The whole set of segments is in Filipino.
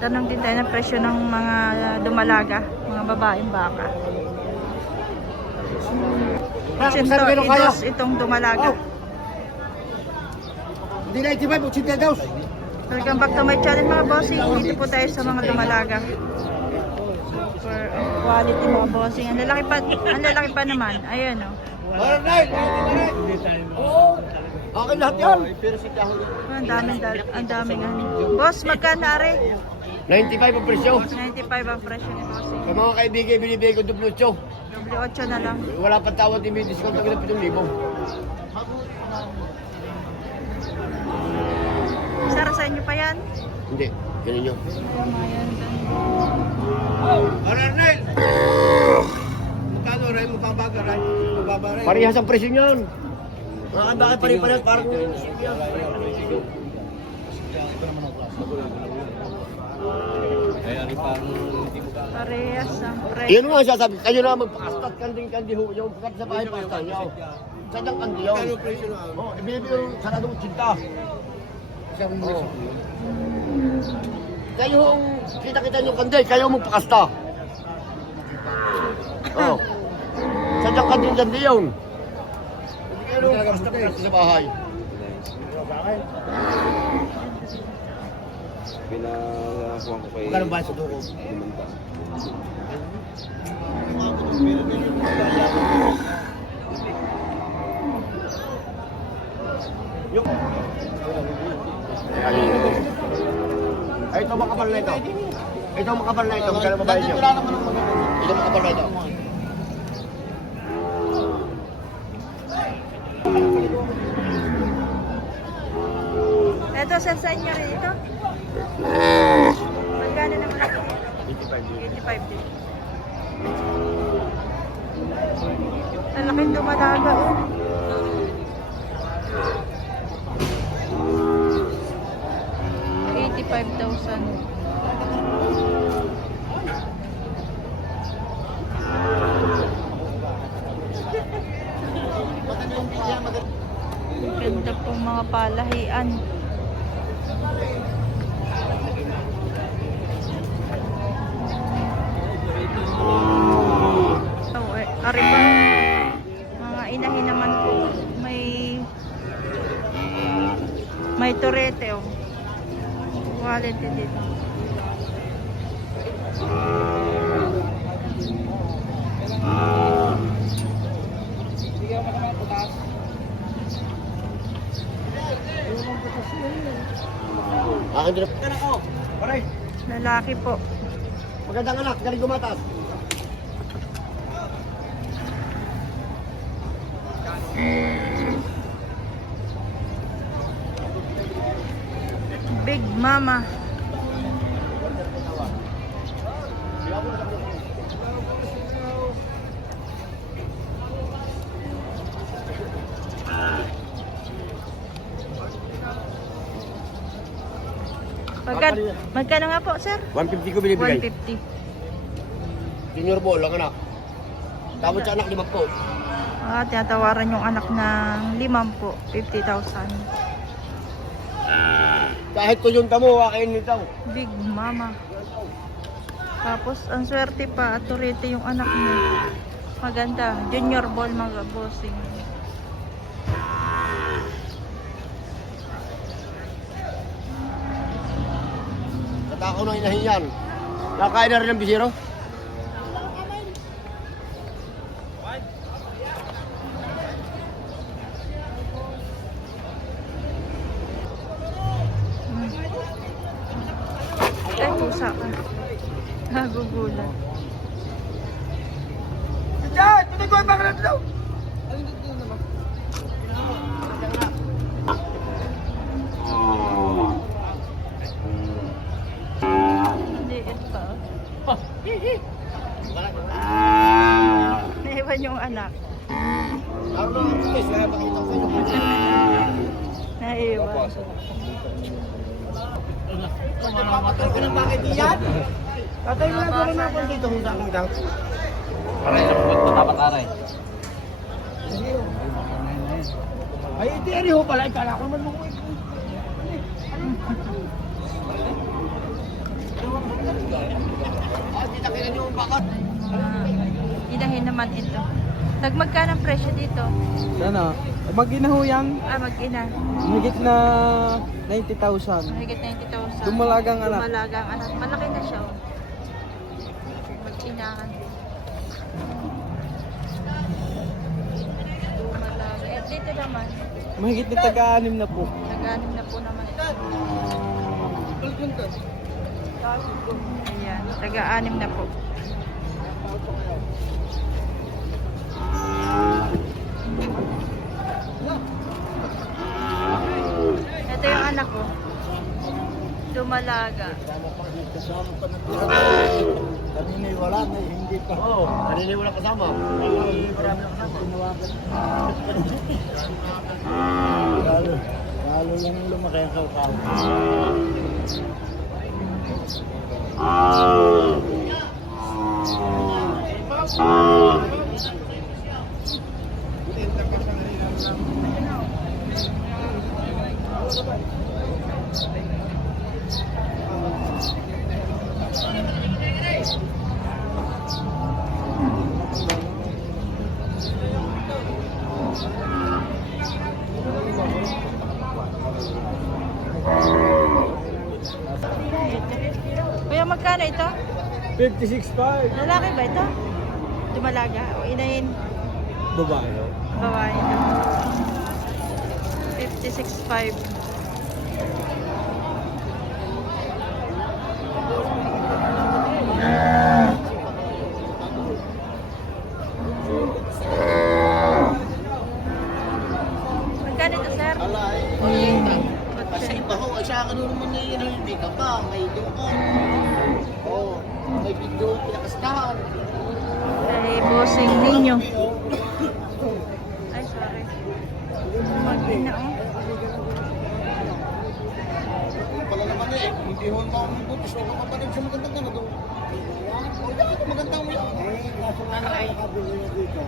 tanong din tayo ng presyo ng mga dumalaga, mga babaeng baka. Idos itong dumalaga. Hindi na 85, 80 daw. Welcome back to my channel mga bossing. Dito po tayo sa mga dumalaga. Super quality mga bossing. Ang lalaki pa naman. Ayan o. Oo. Akin lahat yan. Ang daming ano. Boss, magkano are? 95 ang presyo. 95 ang presyo ni bossing. Sa mga kaibigan, binibigay ko W8. W8 na lang. Wala pang tawad, may discount kami ng 7,000. Sara sa inyo pa yan? Hindi, ganun nyo. Arnel! Magkano rin? Mababaga rin? Parehas ang presyo niyan. Bakit pare-parehas? Parang... Parehas ang presyo. Yun nga siya sabi, kayo na magpakastat kanding-kandi ho. Yung pagkat sa bahay pasta niyo. Sadyang kandi yun. Magkano presyo na? Oo, ibibigay yung saradong 80. Oo. Kayo yung kita-kita yung kandi, kayo magpakasta. Oo. Sadyang kandi-kandi yun. Hindi kayo magpakasta sa bahay. Pinakuha ko kay... Magkano ba sa duko? Yung... Ay, ito makapal na ito. Ito makapal na ito. Magkano babae niyo? Ito makapal na ito. Ito, sa inyo rin ito? Magkano naman ito? 85 din. Ang laking dumalaga oh. Ganda pong mga palahian. Ariba, mga inahin naman po, may turete oh. Quality dito. Akin din ako. Pare. Lalaki po. Magandang anak, galing gumatas. Big Mama. Magkano nga po, sir? 150 ko binibigay. 150. Junior ball lang anak. Tapos sa anak 5 po. Tinatawaran yung anak ng 5 po, 50,000. Kahit tulong tamo, akin nito. Big Mama. Tapos ang swerte pa at turete yung anak niya. Maganda. Junior ball mga bossing. Katakaw na inahin yan. Nakain na rin ng bisiro? Ay, pusa ka. Nagugulat. Diyan! Tuloy ko ang pangalan daw! Hindi, ito. Naiwan yung anak. Naiwan. Papatay ko ng bakit yan? Patay mo na gano'n ako dito kung saan daw. Aray, dapat aray. Ay, hindi ho pala. Ikala ko naman mo. Inahin naman ito. Magkano ang presyo dito? Sana, mag-ina ho yan. Mag-ina. Higit na 90,000. Mahigit 90,000. Dumalagang anak. Dumalagang anak. Malaki na siya. Oh. Mag-inahan. Dumalaga. Eh, dito naman. Mahigit na taga-anim na po. Nag-anim na po naman ito. Ayan. Taga-anim na po. Ito yung anak ko. Dumalaga. Kanina wala na, hindi pa. Oo, kanina wala kasama. Marami na kasama. Lalo lang lumaki ang kaukaw. Kuya, magkano ito? 56.5. Lalaki ba ito? Dumalaga o inahin? Babae. Babae ito. 56.5. Magkano ito, sir? Sa iba ho, ay sa akin naman na yun, may kaba, may doon. Oo, may video, pinakastahan. Ay, bossing ninyo. Ay, sorry. Mag-ina, oh. Pala naman eh, hindi ho naman ang butis, o kapatid sa magandang ano doon. O yan, magandang mo yan. Eh, kaso nga na ay nakabili na dito.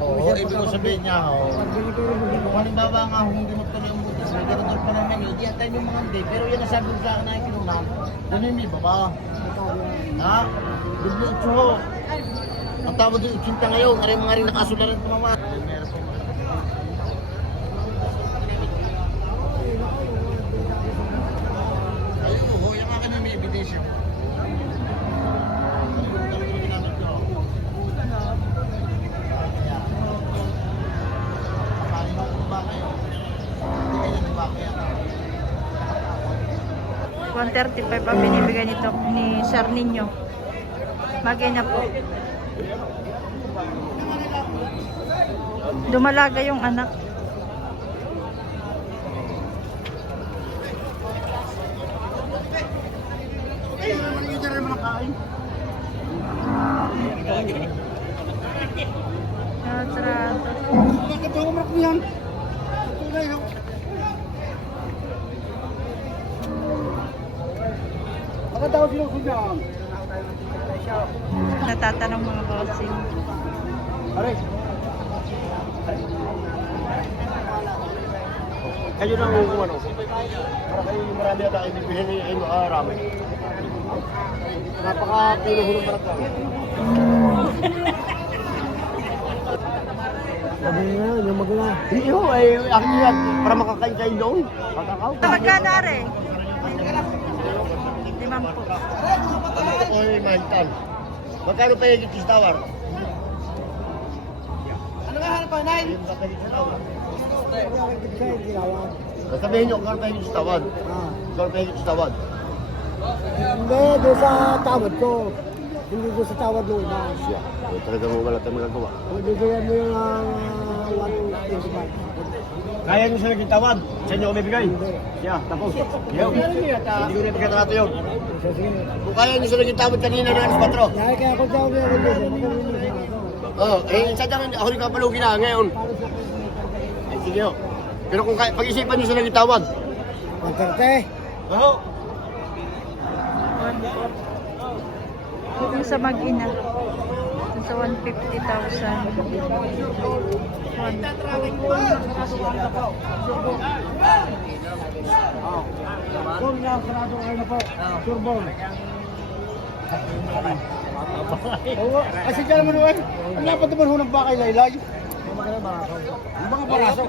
Oo, ibig ko sabihin niya, kung halimbawa nga, kung hindi mo tuloy ang butis, may ganun pa naman yun, di atay yung mga hindi, pero yan ang sabi ko sa akin na yung kinunan, doon yung may baba. Ha? Dublo 8 ho. Ang tawag din 80 ngayon, aray mga rin nakasularan tumawa. Ayun ho, yung akin na may ebidensya. $135 ang binibigay nito ni Sir Ninyo. Mag-ina po. Dumalaga yung anak. Natatanong mga bossing. Kayo na ang ano. Para kayo yung marami at aking bibili niyo ay marami. Napaka-pinuhulong barat lang. Sabi nga, yung magla. Hindi ho, ay akin yan. Para makakain kayo doon. Kakakaw. Magkano rin? 5 po. Ano ko ay mahitan. Magkano pa yung cheese tower? Ano nga hanap pa, Nine? Yung cheese tower. Sabihin nyo, magkano pa yung cheese tower? Magkano pa yung cheese tower? Hindi, doon sa tawad ko. Hindi doon sa tawad mo na. Siya. Talagang wala tayong magagawa. Bibigyan mo yung 125. Kaya nyo siya naging tawad. Sa inyo ko bibigay. Siya, tapos. Yung, hindi ko rin pagkatarato yun. Kung kaya nyo siya naging tawad kanina na alas 4. Kaya ako daw meron Oo, sadyang ako rin kapalugi na ngayon. Eh, sige ho. Pero kung kaya, pag-isipan nyo siya naging tawad. Magkarte. Oo. Yung sa mag-ina. sa 150,000. Kung sarado kayo na po. Turbon. Oo, kasi dyan naman naman. Ang dapat naman ho ng bakay laylay. Yung mga baraso.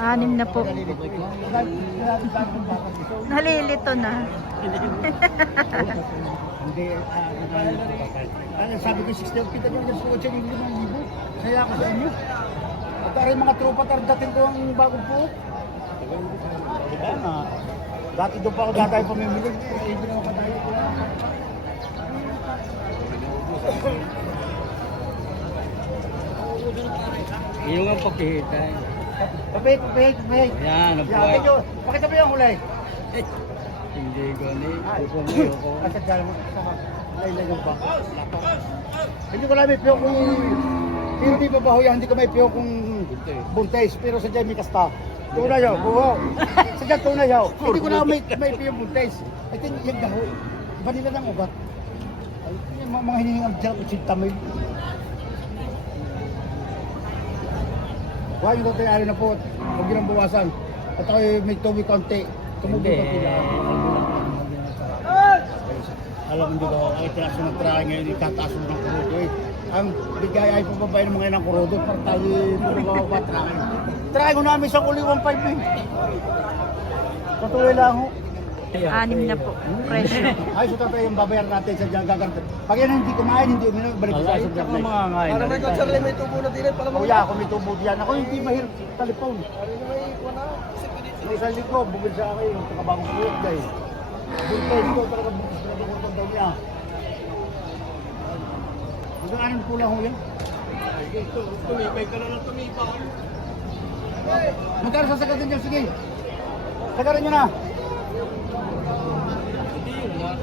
Anim na po. Nalilito na. Hindi, sabi ko 60 kita nyo, nagsuot siya ng 5,000. Kaya ako sa inyo. At tayo mga tropa, tardating ko ang bagong puot. Diba na? Dati doon pa ako datay pamimili. Hindi naman pa tayo. Yung ang papihitay. Papit. Yan, Yan, medyo. Pakita mo yung hulay. Hindi ko ni. Pupumayo ko. Kasi dyan mo. Laylay yung bako. Hindi ko lang may piyo kung... Pero di ba baho yan, hindi ko may piyo kung buntes. Pero sa dyan may kasta. Tunay yaw, buho. Sa dyan tunay yaw. Hindi ko lang may piyo buntes. Ito yung gaho. Iba nila ng ugat. Ay, yung mga hinihingang dyan, utsinta mo yun. Huwag yung tayo na po. Huwag yun ang bawasan. At ako may tuwi konti. Tumugin ko sila. Alam mo ba, ang itinaso ng tirahe ngayon, itataas mo ng kurodo eh. Ang bigay ay pababay ng mga ng kurodo para tayo pababa ba tirahe. Tirahe ko namin sa kuli 1.5 eh. Patuloy lang ho. Anim na po. Presyo. Ay, so tatay yung babayar natin sa dyan gaganto. Pag yan hindi kumain, hindi uminom, balik ko sa dyan. Mga ngayon. Para may konserle, may tubo na din eh. Kuya, ako may tubo diyan. Ako hindi mahirap talipon. May isang linggo, bumil sa akin yung kakabagong kulit guys. Bultay ko talaga bukis na ako ng daw niya. Hanggang anong kulang ho yan? Tumibay ka na ng tumibay. Magkano sasagatin niyo? Sige. Sagarin niyo na.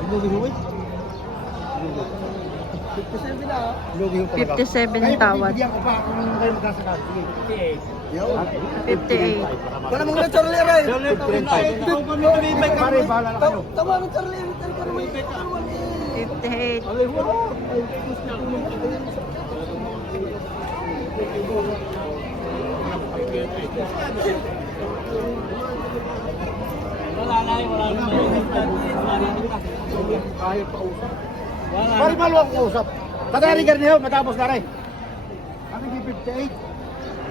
Lugi ho eh. 57 na. Lugi ho talaga. 57 tawad. Kayo, ko pa kung kayo magkasagat. Sige. 58. Wala mong na Charlie Ray. Pare, bahala na kayo. Tama ng Charlie. 58. Pare, malo ako usap. Tatarigar niyo, matapos na rin. Kami di 58.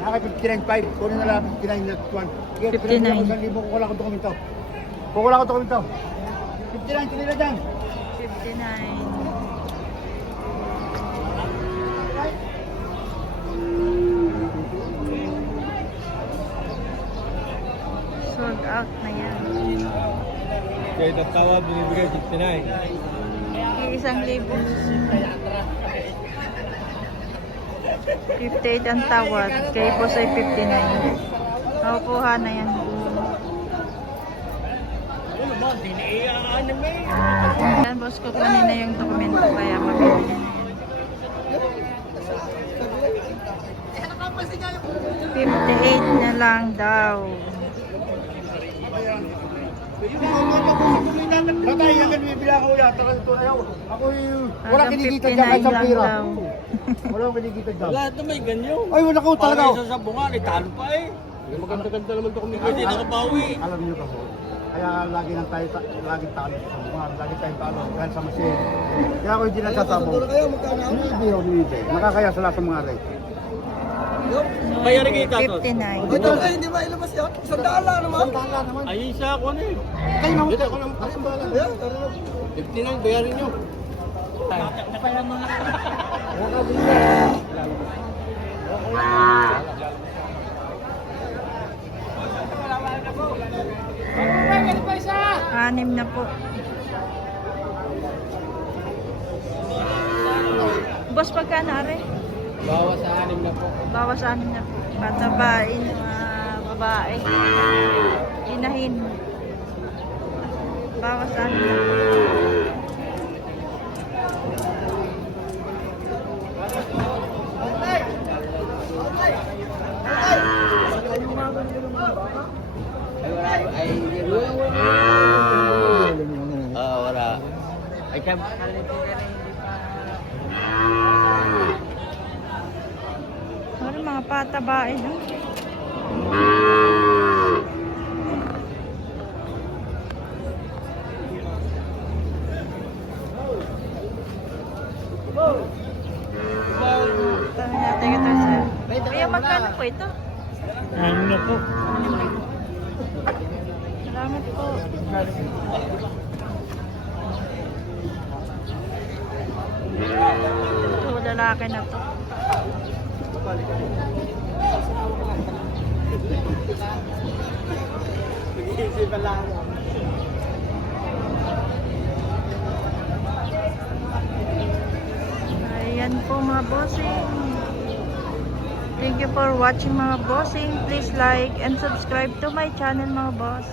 Naka 59.5. Kunin na lang 59 na 1. 59. Kung wala akong dokumento. Kung wala akong dokumento. 59, tuloy na dyan. 59. Sold out na yan. Kaya tatawa, binibigay 59. Isang libo. 58 ang tawad. Kay boss ay 59. Nakukuha na yan. Yan boss ko kunin na yung dokumento kaya mabili na yan. 58 na lang daw. Tatay, yan ganun yung bilang ko yan. Tagal ito na yaw. Ako yung... Wala Hanggang kinikita dyan kahit 59 sa lang pira. daw. Wala akong kinikita dyan. Lahat na may ganyo. Ay, wala ko talaga. Para isa sa bunga, italo pa eh. Maganda-ganda naman ito kung hindi nakabawi. Alam niyo kasi, kaya lagi nang tayo, lagi talo sa mga, lagi tayong talo, dahil sa machine. Kaya ako hindi nagsasabo. Hindi ako nilibay. Nakakaya sa lahat ng mga rate. Kaya rin kita to. 59. Ito ay hindi ba ilabas yan? Sandala naman. Sandala naman. Ay, isa ako na eh. Kayo naman. Dito ako naman. Kayo bala. Ayan, 59, bayarin nyo. Anim na po. Boss, pagkano are? Bawas sa 6 na po. Bawas anim na po. Patabain, babae. Inahin. Bawas anim na po. Ano mga patabain, no? Tanong natin ito, sir. Kuya, magkano po ito? Ano na po? Salamat po. Ito, lalaki na to. Nag-iisipan lang ako. Ayan po mga bossing. Thank you for watching mga bossing. Please like and subscribe to my channel mga boss.